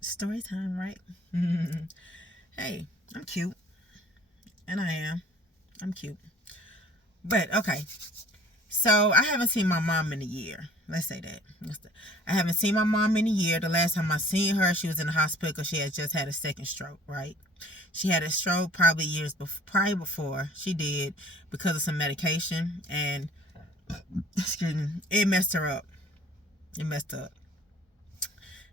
Story time, right? Hey, I'm cute. And I am. I'm cute. But, okay. So, I haven't seen my mom in a year. Let's say that. I haven't seen my mom in a year. The last time I seen her, she was in the hospital because she had just had a second stroke, right? She had a stroke probably probably before she did because of some medication. And, excuse me, it messed her up. It messed up.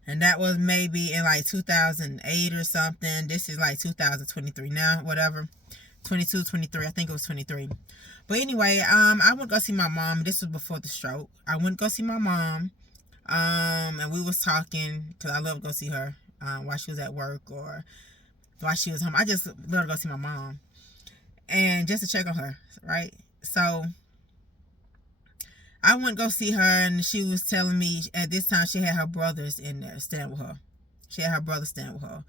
And that was maybe in like 2008 or something. This is like 2023 now, whatever. 22, 23. I think it was 23. But anyway, I went to go see my mom. This was before the stroke. I went to go see my mom. And we was talking because I love to go see her while she was at work or while she was home. I just love to go see my mom. And just to check on her, right? So I went to go see her, and she was telling me at this time she had her brothers in there staying with her. She had her brother staying with her.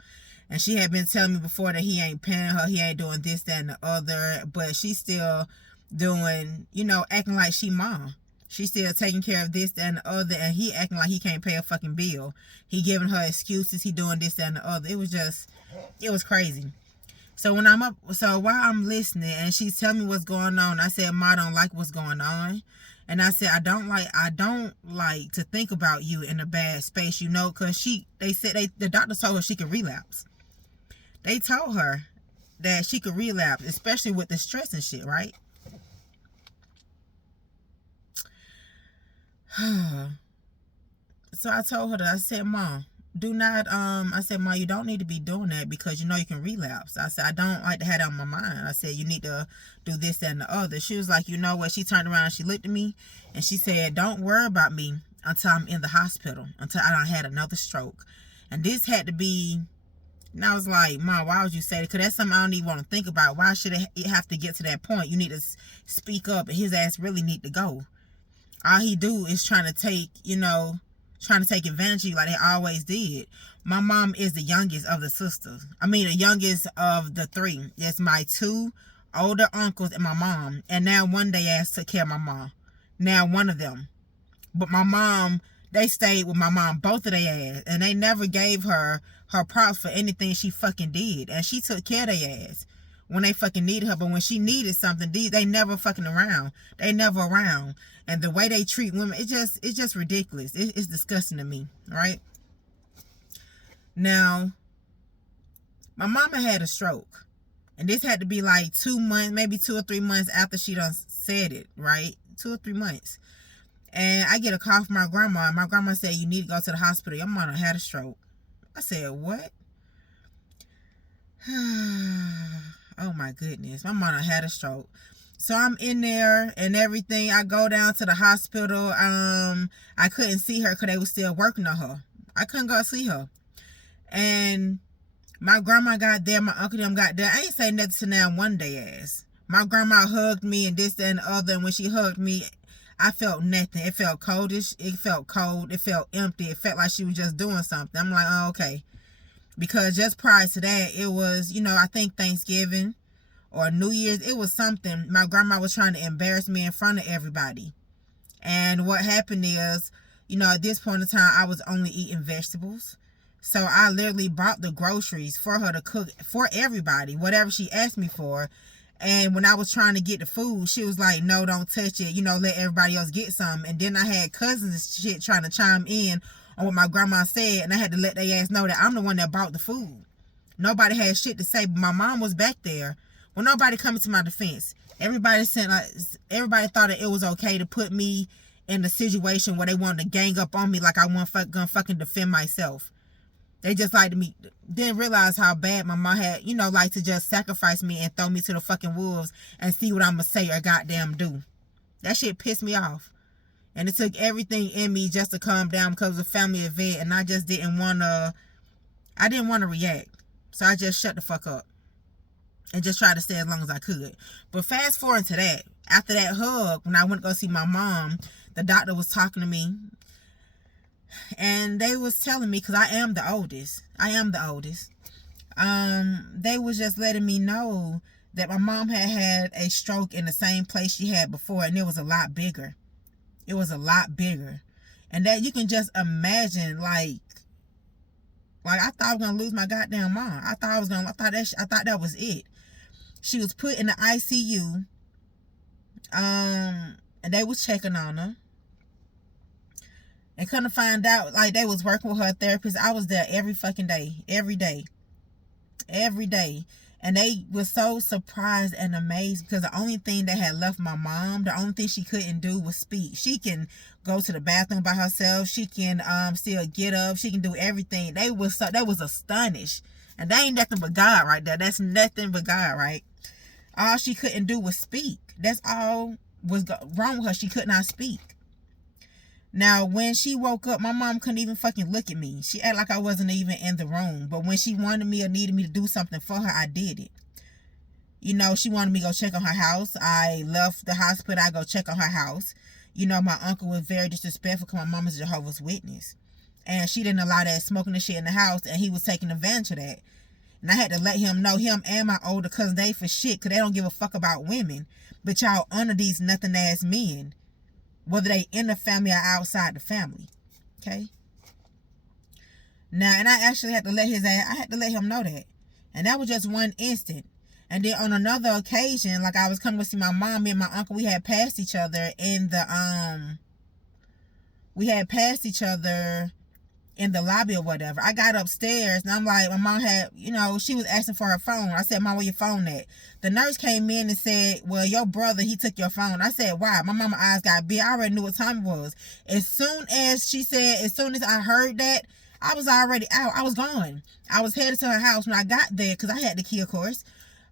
And she had been telling me before that he ain't paying her, he ain't doing this, that, and the other. But she's still doing, acting like she mom. She's still taking care of this, that, and the other. And he acting like he can't pay a fucking bill. He giving her excuses. He doing this, that, and the other. It was crazy. So while I'm listening and she's telling me what's going on, I said, Ma, I don't like what's going on. And I said, I don't like to think about you in a bad space, because the doctor told her she could relapse. They told her that she could relapse, especially with the stress and shit, right? So I told her that. I said, Mom, do not, I said, Mom, you don't need to be doing that because you can relapse. I said, I don't like to have that on my mind. I said, you need to do this, that, and the other. She was like, you know what? She turned around and she looked at me and she said, don't worry about me until I'm in the hospital, until I done had another stroke. And this had to be, and I was like, Mom, why would you say that? Because that's something I don't even want to think about. Why should it have to get to that point? You need to speak up, and his ass really need to go. All he do is trying to take advantage of you like they always did. My mom is the youngest of the sisters. The youngest of the three. It's my two older uncles and my mom. And now one day ass took care of my mom. Now one of them. But my mom, they stayed with my mom, both of their ass. And they never gave her props for anything she fucking did. And she took care of their ass when they fucking needed her. But when she needed something, they never fucking around. They never around. And the way they treat women, it's just ridiculous. It's disgusting to me, right? Now, my mama had a stroke. And this had to be like 2 months, maybe 2 or 3 months after she done said it, right? 2 or 3 months. And I get a call from my grandma. And my grandma said, you need to go to the hospital. Your mama had a stroke. I said, what? Oh my goodness. My mama had a stroke. So I'm in there and everything. I go down to the hospital. I couldn't see her because they were still working on her. I couldn't go see her. And my grandma got there. My uncle them got there. I ain't say nothing to now one day ass. My grandma hugged me and this, that, and the other. And when she hugged me, I felt nothing. It felt coldish. It felt cold. It felt empty. It felt like she was just doing something. I'm like, oh, okay. Because just prior to that, it was, I think Thanksgiving or New Year's. It was something. My grandma was trying to embarrass me in front of everybody. And what happened is, at this point in time, I was only eating vegetables. So I literally bought the groceries for her to cook for everybody, whatever she asked me for. And when I was trying to get the food, she was like, no, don't touch it. Let everybody else get some. And then I had cousins and shit trying to chime in on what my grandma said. And I had to let their ass know that I'm the one that bought the food. Nobody had shit to say. But my mom was back there. Well, nobody coming to my defense. Everybody thought that it was okay to put me in a situation where they wanted to gang up on me like I wasn't gonna fucking defend myself. They just didn't realize how bad my mom had, like to just sacrifice me and throw me to the fucking wolves and see what I'm gonna say or goddamn do. That shit pissed me off. And it took everything in me just to calm down because of a family event, and I just didn't want to react. So I just shut the fuck up and just tried to stay as long as I could. But fast forward to that. After that hug, when I went to go see my mom, the doctor was talking to me. And they was telling me, because I am the oldest. They was just letting me know that my mom had a stroke in the same place she had before. And it was a lot bigger. And that you can just imagine, like I thought I was gonna lose my goddamn mom. I thought that was it. She was put in the ICU. And they was checking on her. And couldn't find out, like, they was working with her therapist. I was there every fucking day. Every day. And they were so surprised and amazed because the only thing that had left my mom, the only thing she couldn't do was speak. She can go to the bathroom by herself. She can still get up. She can do everything. They was astonished. And that ain't nothing but God right there. That's nothing but God, right? All she couldn't do was speak. That's all was wrong with her. She could not speak. Now, when she woke up, my mom couldn't even fucking look at me. She acted like I wasn't even in the room. But when she wanted me or needed me to do something for her, I did it. You know, she wanted me to go check on her house. I left the hospital. I go check on her house. You know, my uncle was very disrespectful because my mom is a Jehovah's Witness. And she didn't allow that smoking and shit in the house. And he was taking advantage of that. And I had to let him know, him and my older cousin, they for shit because they don't give a fuck about women. But y'all honor these nothing ass men, whether they in the family or outside the family. Okay? Now, and I actually had to let him know that. And that was just one instant. And then on another occasion, like I was coming to see my mom, me and my uncle, we had passed each other in the lobby or whatever. I got upstairs and I'm like, my mom had, you know, she was asking for her phone. I said, Mom, where your phone at? The nurse came in and said, well, your brother, he took your phone. I said, why? My mama's eyes got big. I already knew what time it was. As soon as I heard that, I was already out. I was gone. I was headed to her house when I got there because I had the key, of course.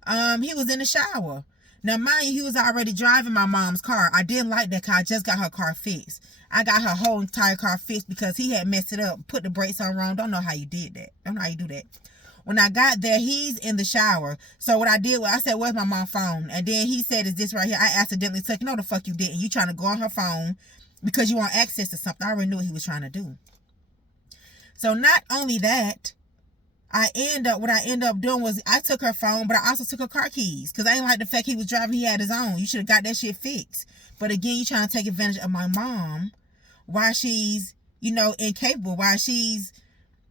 He was in the shower. Now, mind you, he was already driving my mom's car. I didn't like that car. I just got her car fixed. I got her whole entire car fixed because he had messed it up, put the brakes on wrong. Don't know how you did that. Don't know how you do that. When I got there, he's in the shower. So what I did was I said, where's my mom's phone? And then he said, is this right here? I accidentally took, no, the fuck you didn't. You trying to go on her phone because you want access to something. I already knew what he was trying to do. So not only that, what I ended up doing was I took her phone, but I also took her car keys because I didn't like the fact he was driving. He had his own. You should have got that shit fixed. But again, you trying to take advantage of my mom while she's, you know, incapable, while she's,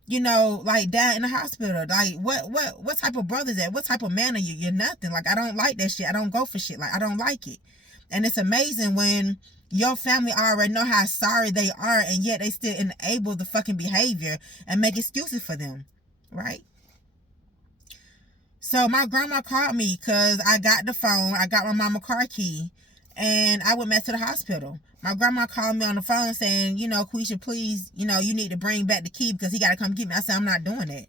you know, like down in the hospital. Like what type of brother is that? What type of man are you? You're nothing. Like, I don't like that shit. I don't go for shit. Like, I don't like it. And it's amazing when your family already know how sorry they are and yet they still enable the fucking behavior and make excuses for them. Right? So my grandma called me because I got the phone. I got my mama car key and I went back to the hospital. My grandma called me on the phone saying, you know, Quisha, please, you know, you need to bring back the key because he got to come get me. I said, I'm not doing that.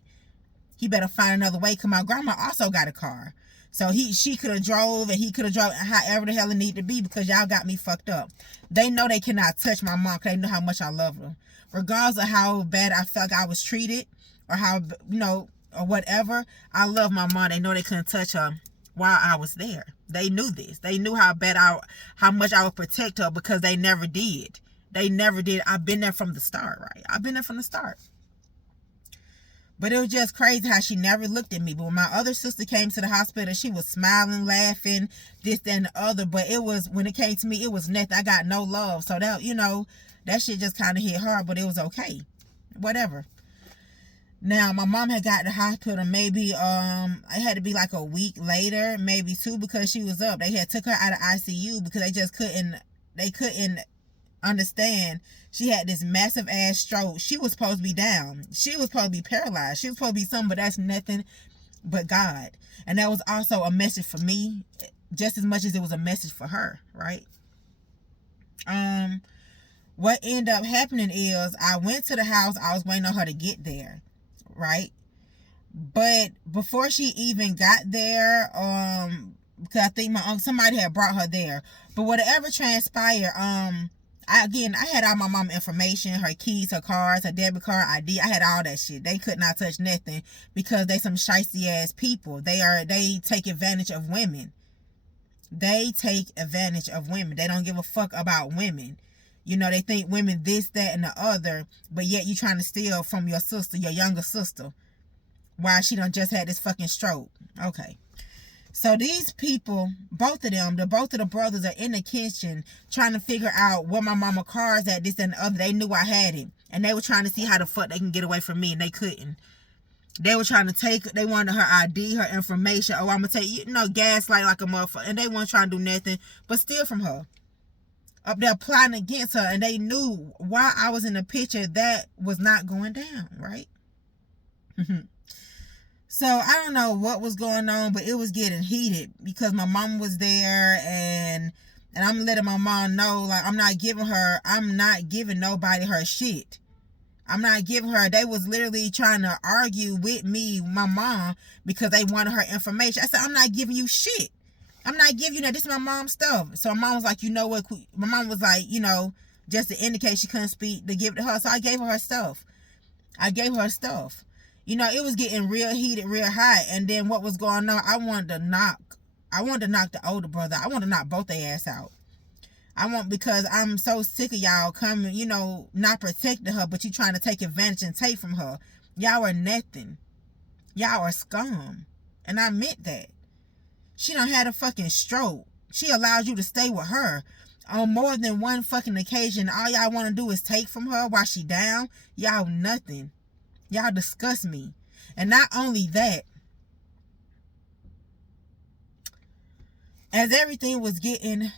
He better find another way because my grandma also got a car. So she could have drove and he could have drove however the hell it needed to be because y'all got me fucked up. They know they cannot touch my mom because they know how much I love her. Regardless of how bad I felt I was treated or how, you know, or whatever, I love my mom. They know they couldn't touch her while I was there. They knew this. They knew how much I would protect her because they never did. They never did. I've been there from the start, right? I've been there from the start. But it was just crazy how she never looked at me. But when my other sister came to the hospital, she was smiling, laughing, this, that, and the other. But it was, when it came to me, it was nothing. I got no love. So that, you know, that shit just kind of hit hard, but it was okay. Whatever. Now, my mom had got to the hospital maybe, it had to be like a week later, maybe 2, because she was up. They had took her out of ICU because they couldn't understand. She had this massive ass stroke. She was supposed to be down. She was supposed to be paralyzed. She was supposed to be something, but that's nothing but God. And that was also a message for me, just as much as it was a message for her, right? What ended up happening is I went to the house. I was waiting on her to get there, right? But before she even got there, because I think somebody had brought her there. But whatever transpired, I had all my mama information, her keys, her cards, her debit card, ID. I had all that shit. They could not touch nothing because they some shysty ass people. They take advantage of women. They take advantage of women. They don't give a fuck about women. You know, they think women this, that, and the other, but yet you trying to steal from your sister, your younger sister, while she done just had this fucking stroke. Okay. So these people, both of the brothers are in the kitchen trying to figure out where my mama car's at, this and the other. They knew I had it. And they were trying to see how the fuck they can get away from me, and they couldn't. They were trying to they wanted her ID, her information. Oh, I'm going to take, gaslight like a motherfucker. And they weren't trying to do nothing but steal from her. Up there plotting against her, and they knew while I was in the picture that was not going down, right? So I don't know what was going on, but it was getting heated because my mom was there, and I'm letting my mom know, like, I'm not giving nobody her shit. I'm not giving her. They was literally trying to argue with me, my mom, because they wanted her information. I said, I'm not giving you shit. I'm not giving you that. This is my mom's stuff. So my mom was like, you know what? My mom was like, just to indicate she couldn't speak, to give it to her. So I gave her stuff. It was getting real heated, real hot. And then what was going on, I wanted to knock the older brother. I wanted to knock both their ass out. Because I'm so sick of y'all coming, not protecting her, but you trying to take advantage and take from her. Y'all are nothing. Y'all are scum. And I meant that. She done had a fucking stroke. She allowed you to stay with her on more than one fucking occasion. All y'all want to do is take from her while she down. Y'all nothing. Y'all disgust me. And not only that, as everything was getting,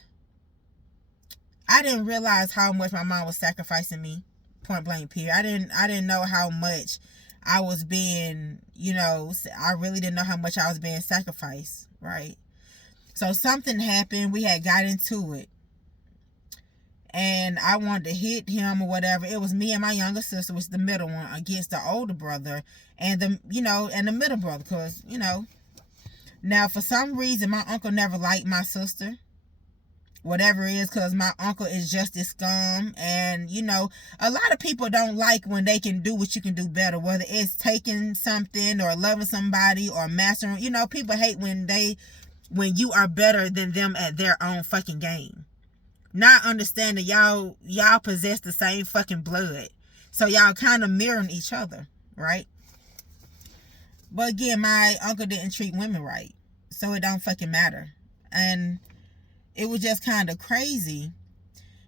I didn't realize how much my mom was sacrificing me. Point blank period. I didn't know how much I was being, I really didn't know how much I was being sacrificed, right? So something happened. We had got into it. And I wanted to hit him or whatever. It was me and my younger sister, which is the middle one, against the older brother and the middle brother. Because, now for some reason, my uncle never liked my sister. Whatever it is, because my uncle is just as scum. And, a lot of people don't like when they can do what you can do better, whether it's taking something or loving somebody or mastering. People hate when you are better than them at their own fucking game. Not understanding y'all possess the same fucking blood. So y'all kind of mirroring each other, right? But again, my uncle didn't treat women right. So it don't fucking matter. And it was just kind of crazy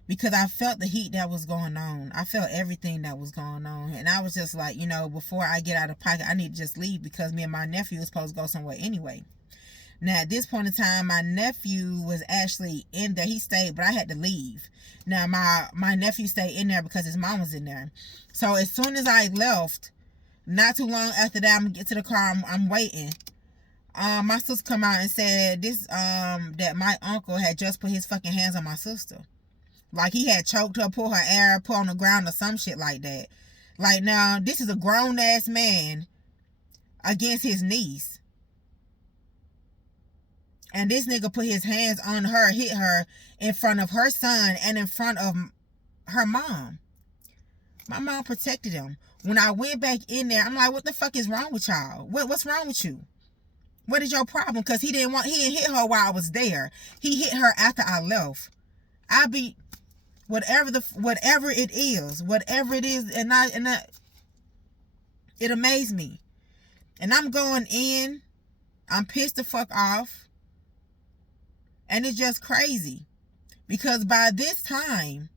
because I felt the heat that was going on. I felt everything that was going on. And I was just like, before I get out of pocket, I need to just leave because me and my nephew was supposed to go somewhere anyway. Now, at this point in time, my nephew was actually in there. He stayed, but I had to leave. Now, my nephew stayed in there because his mom was in there. So as soon as I left, not too long after that, I'm going to get to the car. I'm waiting. My sister come out and said that my uncle had just put his fucking hands on my sister. Like he had choked her, pulled her air, put on the ground or some shit like that. Like, now, this is a grown-ass man against his niece. And this nigga put his hands on her, hit her in front of her son and in front of her mom. My mom protected him. When I went back in there, I'm like, what the fuck is wrong with y'all? What's wrong with you? What is your problem? Because he didn't hit her while I was there. He hit her after I left. Whatever it is, and it amazed me. And I'm going in, I'm pissed the fuck off. And it's just crazy. Because by this time,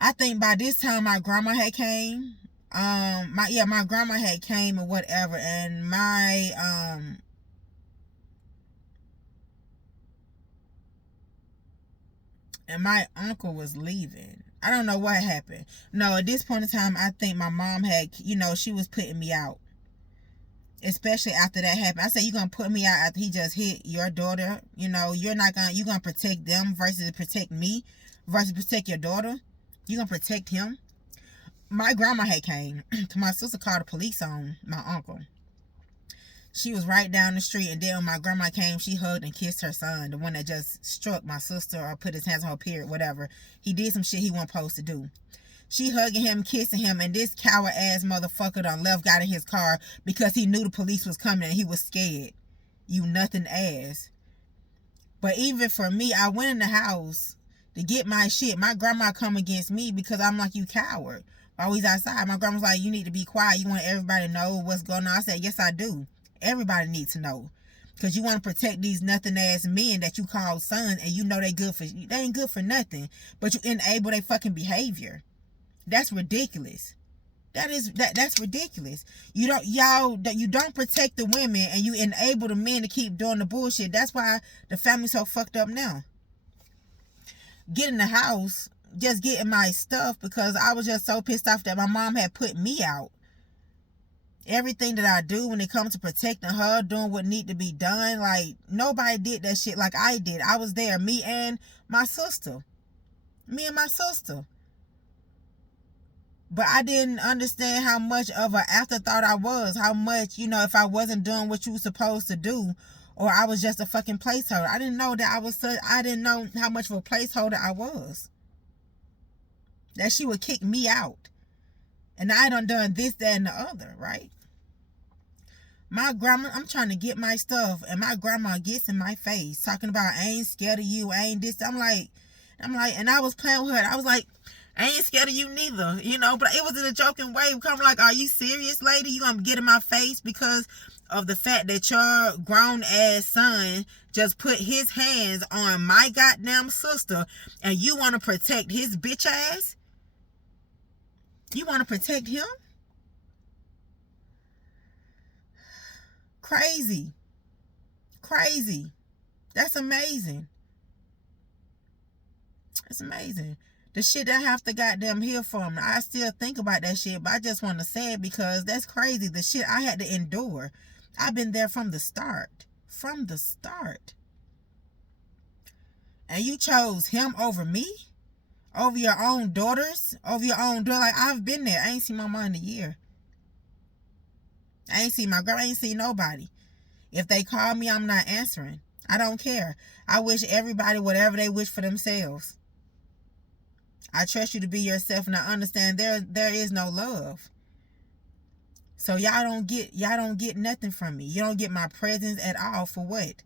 I think by this time my grandma had came. My grandma had came or whatever. And my uncle was leaving. I don't know what happened. No, at this point in time, I think my mom had, she was putting me out. Especially after that happened. I said, you're going to put me out after he just hit your daughter. You're going to protect them versus protect me versus protect your daughter. You're going to protect him. My grandma had came. My sister called the police on my uncle. She was right down the street. And then when my grandma came, she hugged and kissed her son. The one that just struck my sister or put his hands on her period, whatever. He did some shit he wasn't supposed to do. She hugging him, kissing him, and this coward-ass motherfucker done left, got in his car because he knew the police was coming and he was scared. You nothing ass. But even for me, I went in the house to get my shit. My grandma come against me because I'm like, you coward. Always outside. My grandma's like, you need to be quiet. You want everybody to know what's going on. I said, yes, I do. Everybody needs to know. Because you want to protect these nothing ass men that you call sons, and you know they ain't good for nothing, but you enable their fucking behavior. That's ridiculous. That's ridiculous. You don't protect the women, and you enable the men to keep doing the bullshit. That's why the family's so fucked up now. Get in the house, just getting my stuff, because I was just so pissed off that my mom had put me out. Everything that I do when it comes to protecting her, doing what need to be done, like, nobody did that shit like I did. I was there, me and my sister. But I didn't understand how much of an afterthought I was. How much, if I wasn't doing what you were supposed to do, or I was just a fucking placeholder. I didn't know that I didn't know how much of a placeholder I was. That she would kick me out. And I done this, that, and the other, right? My grandma, I'm trying to get my stuff, and my grandma gets in my face, talking about, I ain't scared of you, I ain't this. I'm like, and I was playing with her. I was like, I ain't scared of you neither, but it was in a joking way. Kind of like, are you serious, lady? You gonna get in my face because of the fact that your grown ass son just put his hands on my goddamn sister, and you want to protect his bitch ass? You want to protect him? Crazy. That's amazing. It's amazing. The shit that I have to goddamn hear from. I still think about that shit, but I just want to say it because that's crazy. The shit I had to endure. I've been there from the start. And you chose him over me? Over your own daughters? Over your own daughter? Like, I've been there. I ain't seen my mom in a year. I ain't seen my girl. I ain't seen nobody. If they call me, I'm not answering. I don't care. I wish everybody whatever they wish for themselves. I trust you to be yourself, and I understand there is no love. So y'all don't get nothing from me. You don't get my presence at all. For what?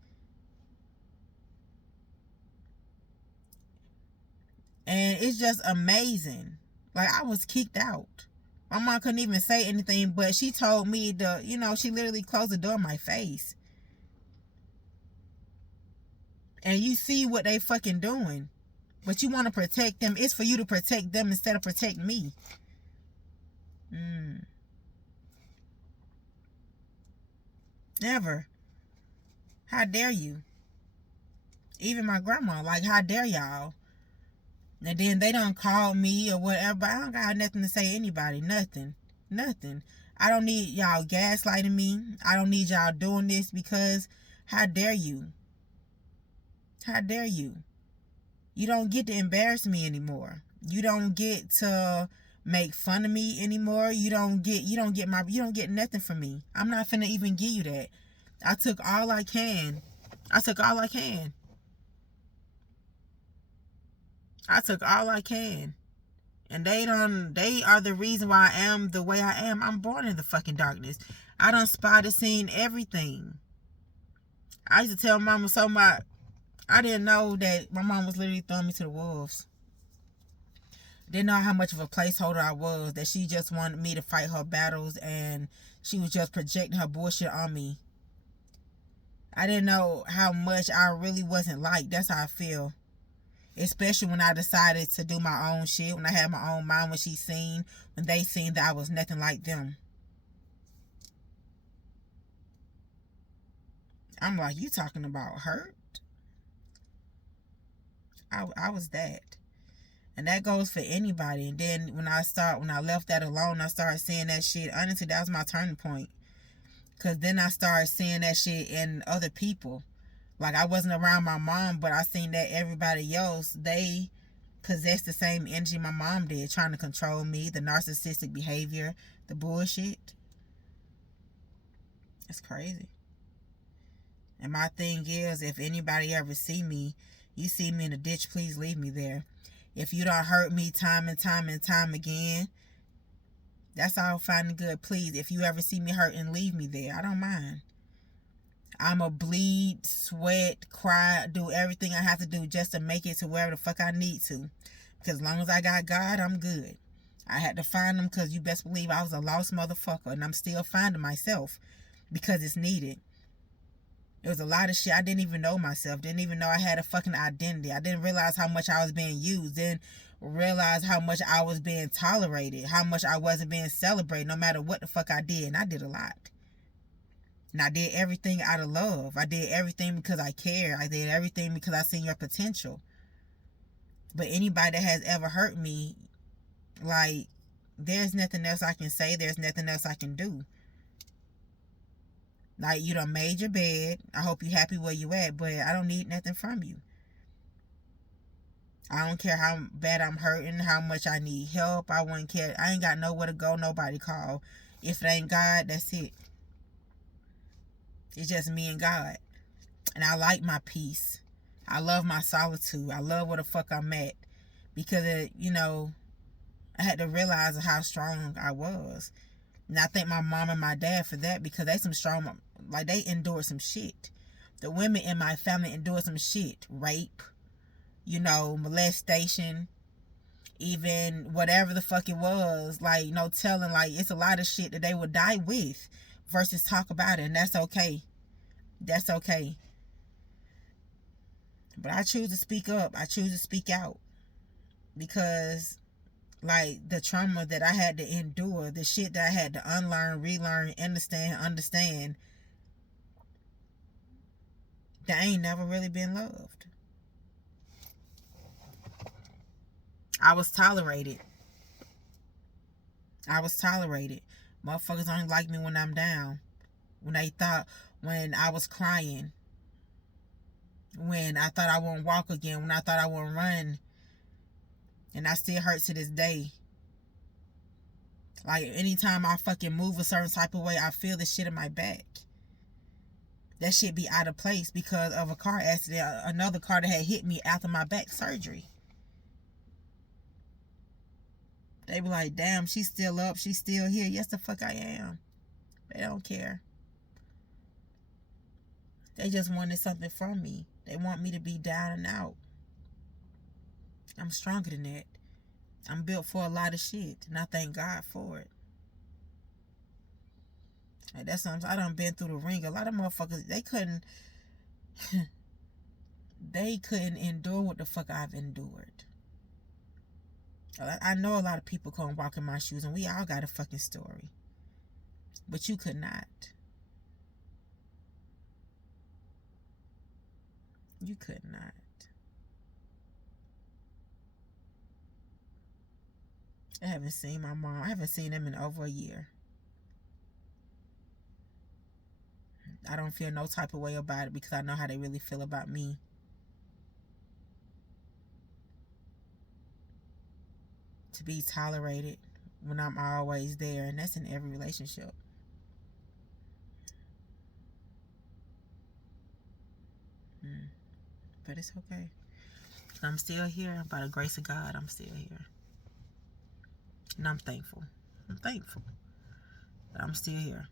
And it's just amazing. Like, I was kicked out. My mom couldn't even say anything, but she told me she literally closed the door in my face. And you see what they fucking doing. But you want to protect them. It's for you to protect them instead of protect me. Never. How dare you? Even my grandma, like, how dare y'all? And then they don't call me or whatever. I don't got nothing to say to anybody. Nothing. I don't need y'all gaslighting me. I don't need y'all doing this, because how dare you? How dare you? You don't get to embarrass me anymore. You don't get to make fun of me anymore. You don't get nothing from me. I'm not finna even give you that. I took all I can. And they are the reason why I am the way I am. I'm born in the fucking darkness. I done spotted, seen everything. I used to tell mama so much. I didn't know that my mom was literally throwing me to the wolves. Didn't know how much of a placeholder I was, that she just wanted me to fight her battles, and she was just projecting her bullshit on me. I didn't know how much I really wasn't liked. That's how I feel. Especially when I decided to do my own shit, when I had my own mind, when they seen that I was nothing like them. I'm like, you talking about hurt? I was that. And that goes for anybody. And then when I left that alone, I started seeing that shit. Honestly, that was my turning point. Because then I started seeing that shit in other people. Like, I wasn't around my mom, but I seen that everybody else, they possess the same energy my mom did, trying to control me, the narcissistic behavior, the bullshit. It's crazy. And my thing is, if anybody ever see me, you see me in a ditch, please leave me there. If you don't hurt me time and time again, that's all fine and good. Please, if you ever see me hurting, leave me there. I don't mind. I'ma bleed, sweat, cry, do everything I have to do just to make it to wherever the fuck I need to. Because as long as I got God, I'm good. I had to find him, because you best believe I was a lost motherfucker, and I'm still finding myself. because it's needed. It was a lot of shit. I didn't even know myself. Didn't even know I had a fucking identity. I didn't realize how much I was being used. Didn't realize how much I was being tolerated. How much I wasn't being celebrated no matter what the fuck I did. And I did a lot. And I did everything out of love. I did everything because I care. I did everything because I seen your potential. But anybody that has ever hurt me, like, there's nothing else I can say. There's nothing else I can do. Like, you done made your bed. I hope you happy where you at, but I don't need nothing from you. I don't care how bad I'm hurting, how much I need help. I wouldn't care. I ain't got nowhere to go, nobody call. If it ain't God, that's it. It's just me and God. And I like my peace. I love my solitude. I love where the fuck I'm at. Because, I had to realize how strong I was. And I thank my mom and my dad for that, because they some strong, like, they endured some shit. The women in my family endured some shit. Rape, molestation, even whatever the fuck it was. Like, no telling, like, it's a lot of shit that they would die with versus talk about it. And that's okay. That's okay. But I choose to speak up. I choose to speak out. Because, like, the trauma that I had to endure, the shit that I had to unlearn, relearn, understand, that ain't never really been loved. I was tolerated. Motherfuckers only like me when I'm down. When I was crying. When I thought I wouldn't walk again. When I thought I wouldn't run. And I still hurt to this day. Like, anytime I fucking move a certain type of way, I feel the shit in my back. That shit be out of place because of a car accident. Another car that had hit me after my back surgery. They be like, damn, she's still up. She's still here. Yes, the fuck I am. They don't care. They just wanted something from me. They want me to be down and out. I'm stronger than that. I'm built for a lot of shit. And I thank God for it. And that's something I done been through the ring. A lot of motherfuckers, they couldn't endure what the fuck I've endured. I know a lot of people couldn't walk in my shoes, and we all got a fucking story. But you could not. You could not. I haven't seen my mom. I haven't seen them in over a year. I don't feel no type of way about it because I know how they really feel about me. To be tolerated when I'm always there, and that's in every relationship. But it's okay. I'm still here. By the grace of God, I'm still here. And I'm thankful. I'm thankful that I'm still here.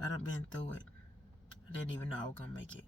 I done been through it. I didn't even know I was gonna make it.